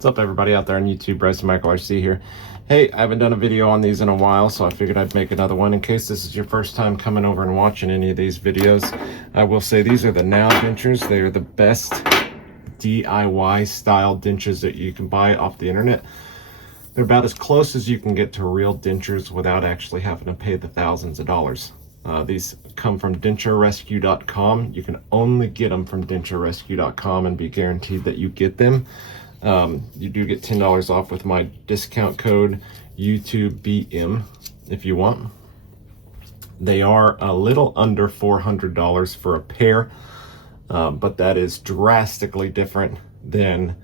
What's up, everybody out there on YouTube? Bryson Michael RC here. Hey, I haven't done a video on these in a while, so I figured I'd make another one in case this is your first time coming over and watching any of these videos. I will say these are the Now Dentures. They are the best DIY style dentures that you can buy off the internet. They're about as close as you can get to real dentures without actually having to pay the thousands of dollars. These come from denturerescue.com. You can only get them from denturerescue.com and be guaranteed that you get them. You do get $10 off with my discount code YouTubeBM if you want. They are a little under $400 for a pair, but that is drastically different than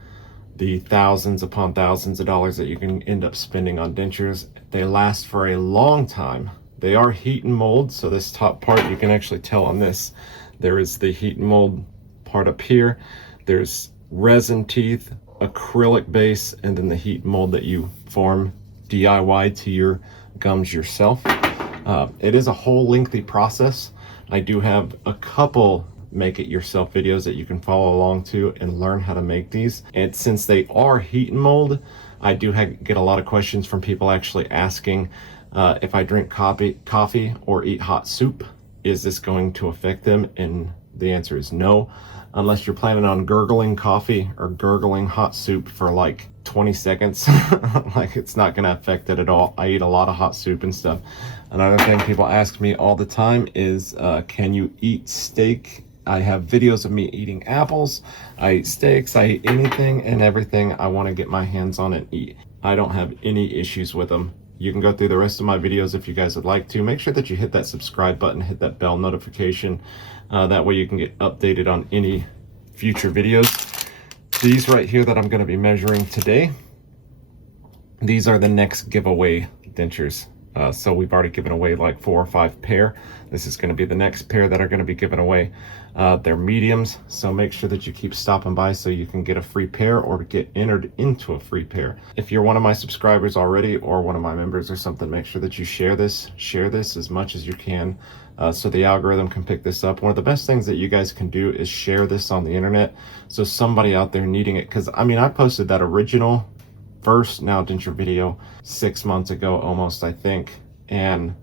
the thousands upon thousands of dollars that you can end up spending on dentures. They last for a long time. They are heat and mold, so this top part you can actually tell on this. There is the heat and mold part up here. There's resin teeth, acrylic base, and then the heat mold that you form DIY to your gums yourself. It is a whole lengthy process. I do have a couple make it yourself videos that you can follow along to and learn how to make these. And since they are heat and mold, I do get a lot of questions from people actually asking if I drink coffee or eat hot soup, is this going to affect them? And the answer is no. Unless you're planning on gurgling coffee or gurgling hot soup for like 20 seconds, like it's not gonna affect it at all. I eat a lot of hot soup and stuff. Another thing people ask me all the time is, can you eat steak? I have videos of me eating apples. I eat steaks, I eat anything and everything I wanna get my hands on and eat. I don't have any issues with them. You can go through the rest of my videos if you guys would like to. Make sure that you hit that subscribe button, hit that bell notification. That way you can get updated on any future videos. These right here that I'm going to be measuring today, these are the next giveaway dentures. So we've already given away like 4 or 5 pair. This is going to be the next pair that are going to be given away. They're mediums, so make sure that you keep stopping by so you can get a free pair or get entered into a free pair. If you're one of my subscribers already or one of my members or something, make sure that you share this as much as you can so the algorithm can pick this up. One of the best things that you guys can do is share this on the internet so somebody out there needing it, because I mean, I posted that original first Now Denture video 6 months ago almost, I think, and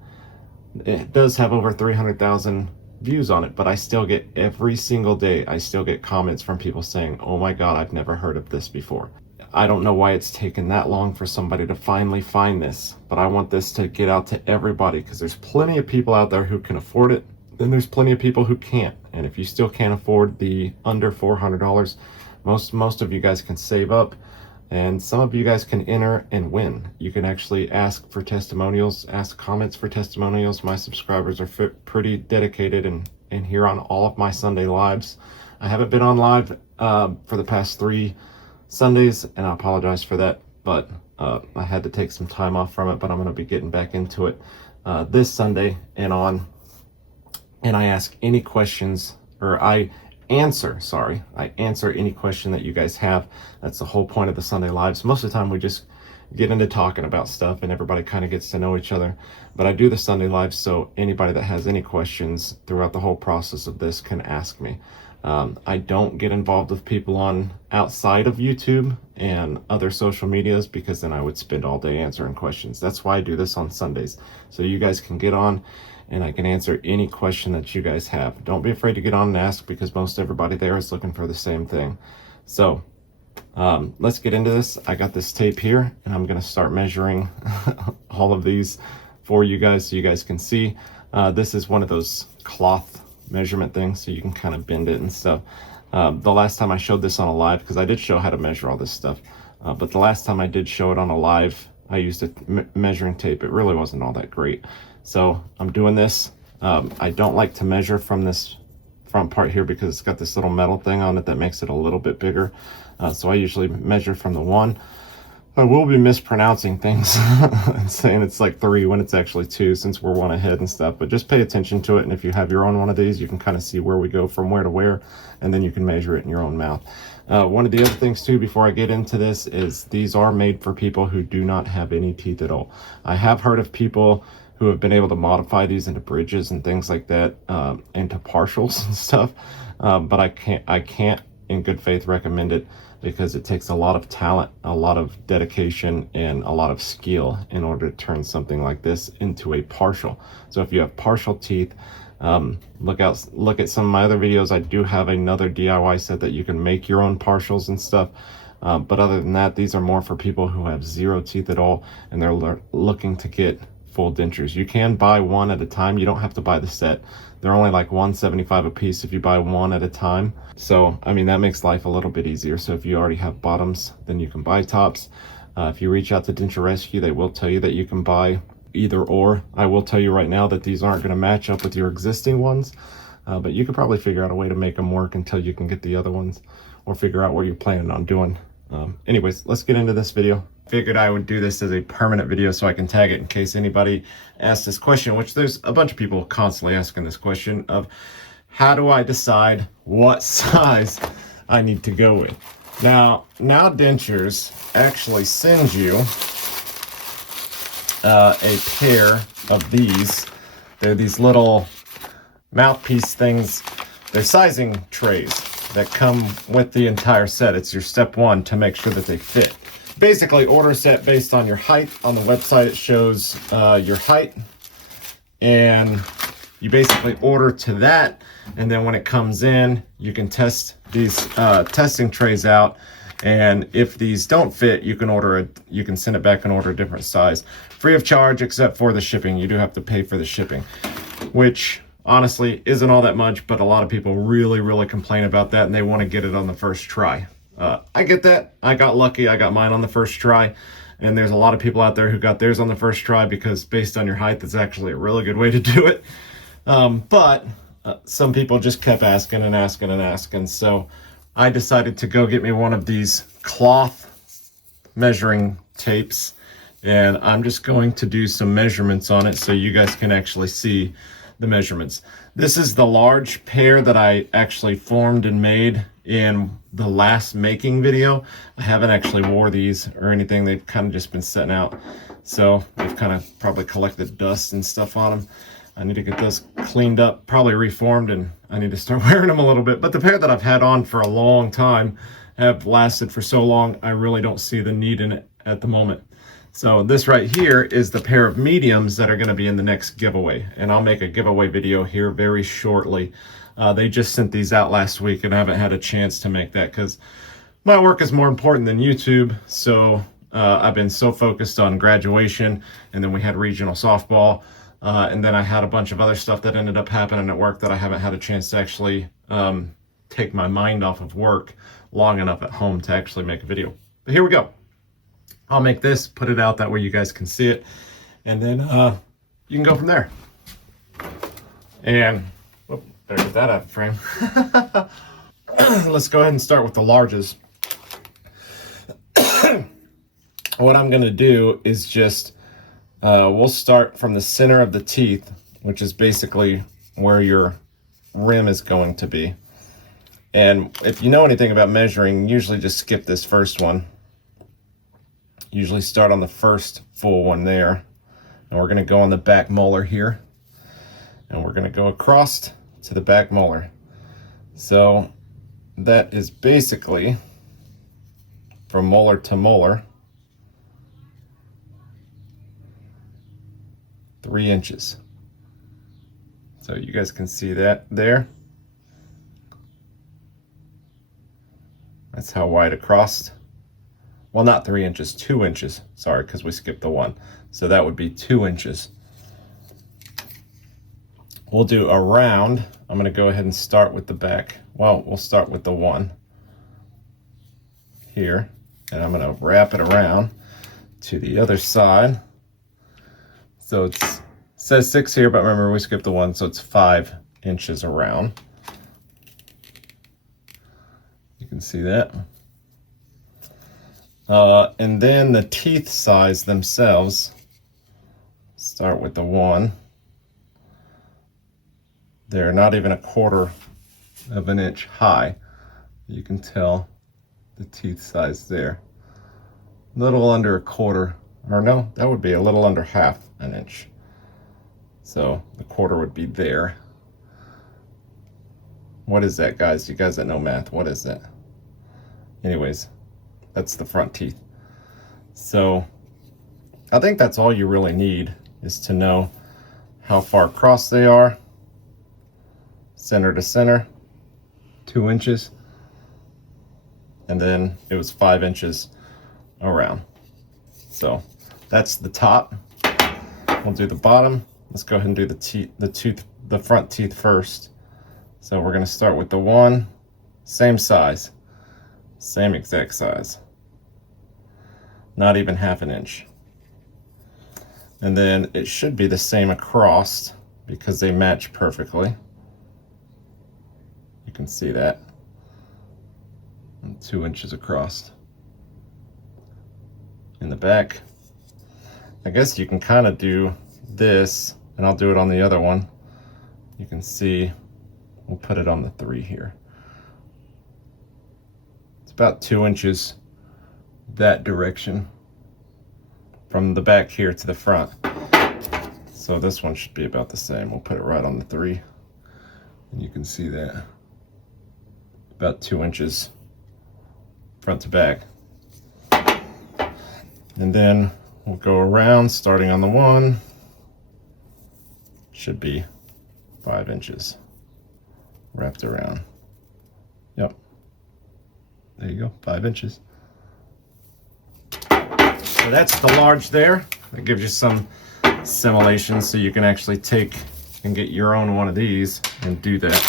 it does have over 300,000 views on it, but I still get every single day, I still get comments from people saying, oh my god, I've never heard of this before. I don't know why it's taken that long for somebody to finally find this, but I want this to get out to everybody, because there's plenty of people out there who can afford it, then there's plenty of people who can't. And if you still can't afford the under $400, most of you guys can save up, and some of you guys can enter and win. You can actually ask for testimonials, ask comments for testimonials. My subscribers are pretty dedicated and here on all of my Sunday lives. I haven't been on live for the past 3 Sundays, and I apologize for that, but I had to take some time off from it, but I'm going to be getting back into it this Sunday and on. And I ask any questions, or I answer any question that you guys have. That's the whole point of the Sunday lives. Most of the time we just get into talking about stuff and everybody kind of gets to know each other, but I do the Sunday lives so anybody that has any questions throughout the whole process of this can ask me. I don't get involved with people on outside of YouTube and other social medias, because then I would spend all day answering questions. That's why I do this on Sundays, so you guys can get on and I can answer any question that you guys have. Don't be afraid to get on and ask, because most everybody there is looking for the same thing. So let's get into this. I got this tape here and I'm going to start measuring all of these for you guys so you guys can see. This is one of those cloth measurement things, so you can kind of bend it and stuff. The last time I showed this on a live, because I did show how to measure all this stuff, but the last time I did show it on a live, I used a measuring tape. It really wasn't all that great. So I'm doing this. I don't like to measure from this front part here because it's got this little metal thing on it that makes it a little bit bigger. So I usually measure from the 1. I will be mispronouncing things and saying it's like 3 when it's actually 2, since we're 1 ahead and stuff, but just pay attention to it. And if you have your own one of these, you can kind of see where we go from where to where, and then you can measure it in your own mouth. One of the other things too, before I get into this, is these are made for people who do not have any teeth at all. I have heard of people who have been able to modify these into bridges and things like that, into partials and stuff, but I can't in good faith recommend it. because it takes a lot of talent, a lot of dedication, and a lot of skill in order to turn something like this into a partial. So if you have partial teeth, look at some of my other videos. I do have another DIY set that you can make your own partials and stuff. But other than that, these are more for people who have zero teeth at all and they're looking to get full dentures. You can buy one at a time. You don't have to buy the set. They're only like $175 a piece if you buy one at a time. So, I mean, that makes life a little bit easier. So if you already have bottoms, then you can buy tops. If you reach out to Denture Rescue, they will tell you that you can buy either or. I will tell you right now that these aren't going to match up with your existing ones, but you could probably figure out a way to make them work until you can get the other ones, or figure out what you're planning on doing. Anyways, let's get into this video. Figured I would do this as a permanent video so I can tag it in case anybody asks this question, which there's a bunch of people constantly asking this question of how do I decide what size I need to go with. Now Dentures actually sends you a pair of these. They're these little mouthpiece things. They're sizing trays that come with the entire set. It's your step one to make sure that they fit. Basically, order a set based on your height. On the website, it shows your height, and you basically order to that, and then when it comes in, you can test these testing trays out, and if these don't fit, you can send it back and order a different size, free of charge, except for the shipping. You do have to pay for the shipping, which honestly isn't all that much, but a lot of people really complain about that, and they want to get it on the first try. I get that. I got lucky. I got mine on the first try, and there's a lot of people out there who got theirs on the first try because based on your height, that's actually a really good way to do it. But some people just kept asking and asking and asking, so I decided to go get me one of these cloth measuring tapes, and I'm just going to do some measurements on it so you guys can actually see the measurements. This is the large pair that I actually formed and made in the last making video. I haven't actually wore these or anything. They've kind of just been sitting out, so they've kind of probably collected dust and stuff on them. I need to get those cleaned up, probably reformed, and I need to start wearing them a little bit. But the pair that I've had on for a long time have lasted for so long, I really don't see the need in it at the moment. So this right here is the pair of mediums that are going to be in the next giveaway, and I'll make a giveaway video here very shortly. They just sent these out last week, and I haven't had a chance to make that because my work is more important than YouTube. So I've been so focused on graduation, and then we had regional softball, and then I had a bunch of other stuff that ended up happening at work that I haven't had a chance to actually take my mind off of work long enough at home to actually make a video. But here we go. I'll make this, put it out, that way you guys can see it, and then you can go from there. And better get that out of the frame. Let's go ahead and start with the larges. What I'm going to do is just we'll start from the center of the teeth, which is basically where your rim is going to be. And if you know anything about measuring, usually just skip this first one. Usually start on the first full one there, and we're going to go on the back molar here, and we're going to go across to the back molar. So that is basically from molar to molar 3 inches. So you guys can see that there. That's how wide across. Well, not 3 inches, 2 inches. Sorry, because we skipped the one. So that would be 2 inches. We'll do around. I'm going to go ahead and start with the back. Well, we'll start with the one here. And I'm going to wrap it around to the other side. So it says 6 here, but remember we skipped the one, so it's 5 inches around. You can see that. And then the teeth size themselves, start with the one. They're not even 1/4 of an inch high. You can tell the teeth size there. A little under 1/4, or no, that would be a little under 1/2 an inch. So the 1/4 would be there. What is that, guys? You guys that know math, what is that? Anyways, That's the front teeth. So I think that's all you really need, is to know how far across they are, center to center, 2 inches, and then it was 5 inches around. So that's the top. We'll do the bottom. Let's go ahead and do the front teeth first. So we're going to start with the one, same size, same exact size, not even half an inch. And then it should be the same across because they match perfectly. You can see that. And 2 inches across. In the back, I guess you can kind of do this, and I'll do it on the other one. You can see, we'll put it on the 3 here. It's about 2 inches that direction from the back here to the front. So this one should be about the same. We'll put it right on the 3, and you can see that. About 2 inches front to back. And then we'll go around, starting on the 1. Should be 5 inches wrapped around. Yep. There you go, 5 inches. So that's the large there. That gives you some simulation, so you can actually take and get your own one of these and do that.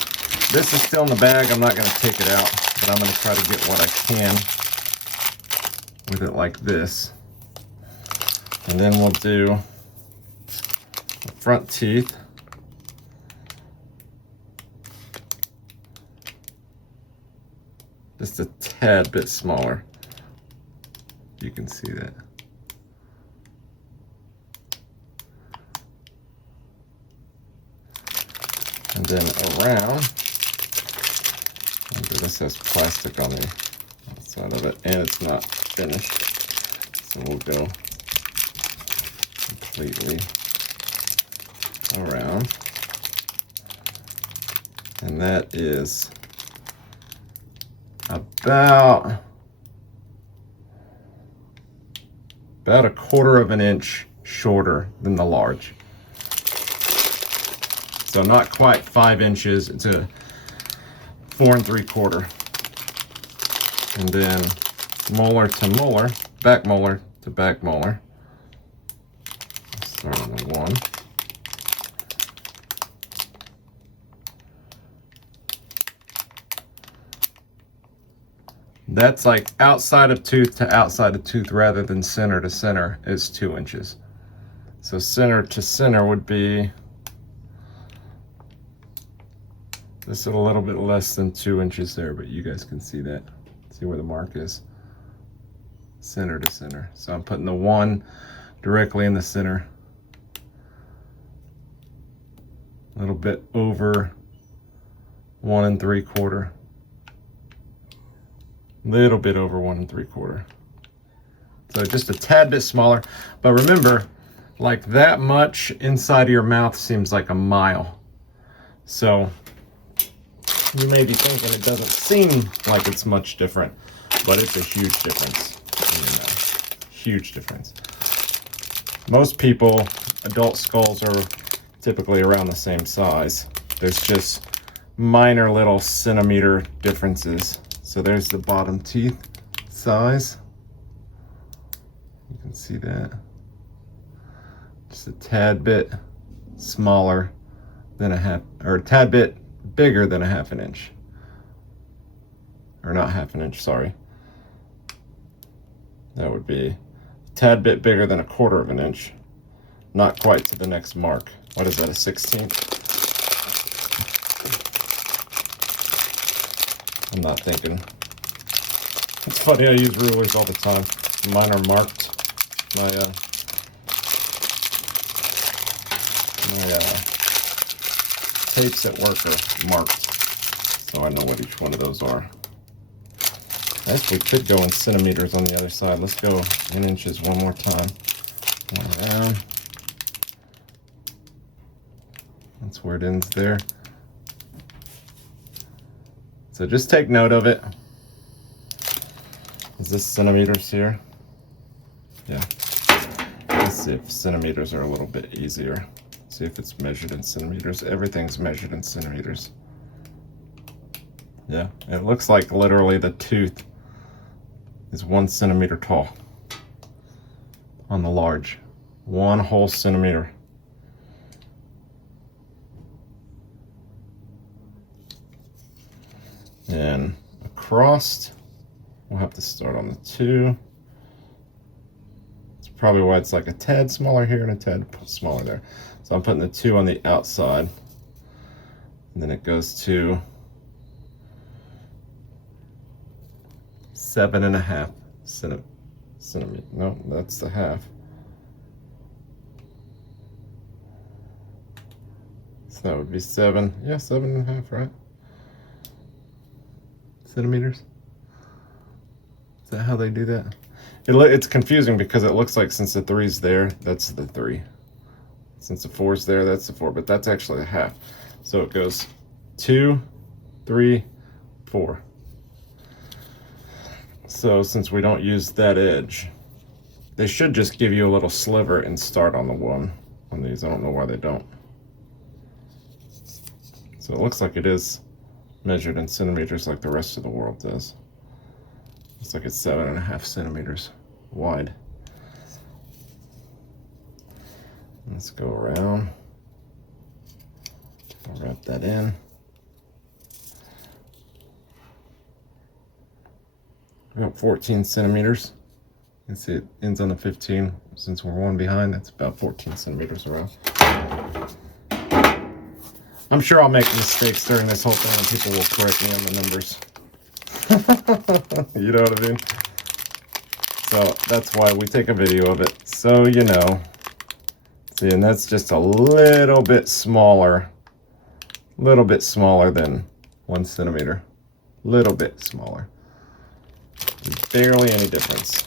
This is still in the bag. I'm not going to take it out, but I'm going to try to get what I can with it like this. And then we'll do the front teeth. Just a tad bit smaller. You can see that. And then around, this has plastic on the outside of it, and it's not finished. So we'll go completely around. And that is about a 1/4 of an inch shorter than the large. So not quite 5 inches, it's a 4 3/4. And then molar to molar, back molar to back molar. Let's start on the 1. That's like outside of tooth to outside of tooth rather than center to center is 2 inches. So center to center would be just a little bit less than 2 inches there, but you guys can see that. See where the mark is? Center to center. So I'm putting the 1 directly in the center. A little bit over 1 3/4. Little bit over 1 3/4. So just a tad bit smaller. But remember, like that much inside of your mouth seems like a mile. So you may be thinking it doesn't seem like it's much different, but it's a huge difference. Huge difference. Most people, adult skulls are typically around the same size. There's just minor little centimeter differences. So there's the bottom teeth size. You can see that. Just a tad bit smaller than a half, or a tad bit bigger than a half an inch. Or not half an inch, sorry. That would be a tad bit bigger than a 1/4 of an inch. Not quite to the next mark. What is that, a 16th? I'm not thinking. It's funny, I use rulers all the time. Mine are marked. My tapes at work are marked, so I know what each one of those are. I guess we could go in centimeters on the other side. Let's go in inches one more time. Around. That's where it ends there. So just take note of it. Is this centimeters here? Yeah. Let's see if centimeters are a little bit easier. See if it's measured in centimeters. Everything's measured in centimeters. Yeah, it looks like literally the tooth is 1 centimeter tall on the large. 1 whole centimeter. And across, we'll have to start on the 2. It's probably why it's like a tad smaller here and a tad smaller there. So I'm putting the 2 on the outside, and then it goes to 7.5 centimeter. No, that's the half. So that would be 7. Yeah, 7.5, right? Centimeters. Is that how they do that? It's confusing because it looks like since the 3's there, that's the 3. Since the 4's there, that's the 4, but that's actually a half. So it goes 2, 3, 4. So since we don't use that edge, they should just give you a little sliver and start on the 1 on these. I don't know why they don't. So it looks like it is measured in centimeters like the rest of the world does. Looks like it's 7.5 centimeters wide. Let's go around. I'll wrap that in. About 14 centimeters. You can see it ends on the 15. Since we're 1 behind, that's about 14 centimeters around. I'm sure I'll make mistakes during this whole thing and people will correct me on the numbers. You know what I mean? So that's why we take a video of it, so you know. See, and that's just a little bit smaller than 1 centimeter. Little bit smaller. Barely any difference.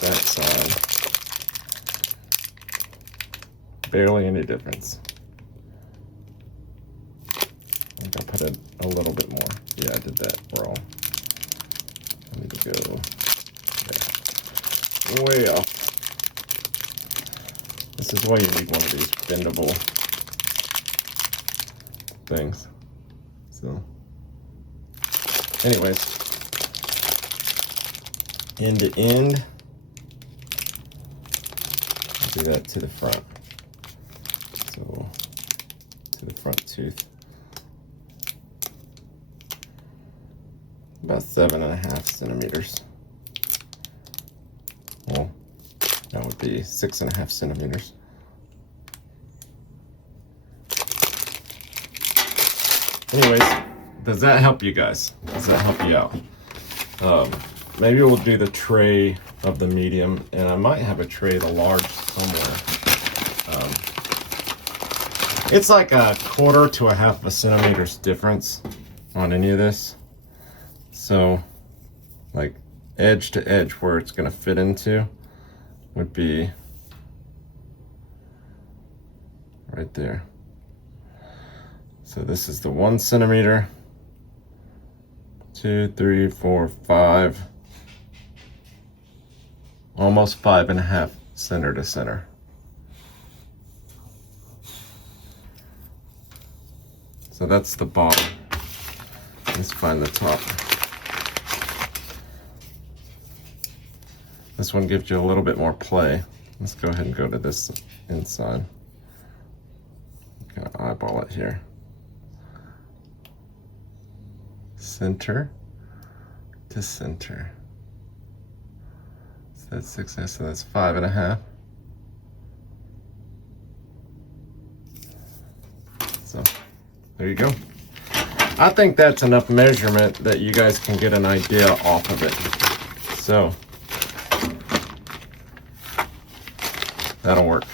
That side. Barely any difference. I think I'll put it a little bit more. Yeah, I did that wrong. I need to go way up. This is why you need one of these bendable things. So, anyways, end to end, do that to the front. So, to the front tooth. About 7.5 centimeters. Well, that would be 6.5 centimeters. Anyways, does that help you guys? Does that help you out? Maybe we'll do the tray of the medium, and I might have a tray of the large somewhere. It's like 1/4 to 1/2 centimeters difference on any of this. So, like edge to edge, where it's going to fit into would be right there. So this is the 1 centimeter, 2, 3, 4, 5, almost 5.5 center to center. So that's the bottom. Let's find the top. This one gives you a little bit more play. Let's go ahead and go to this inside. Kind of eyeball it here. Center to center. So that's 6, so that's 5.5. So there you go. I think that's enough measurement that you guys can get an idea off of it. So that'll work.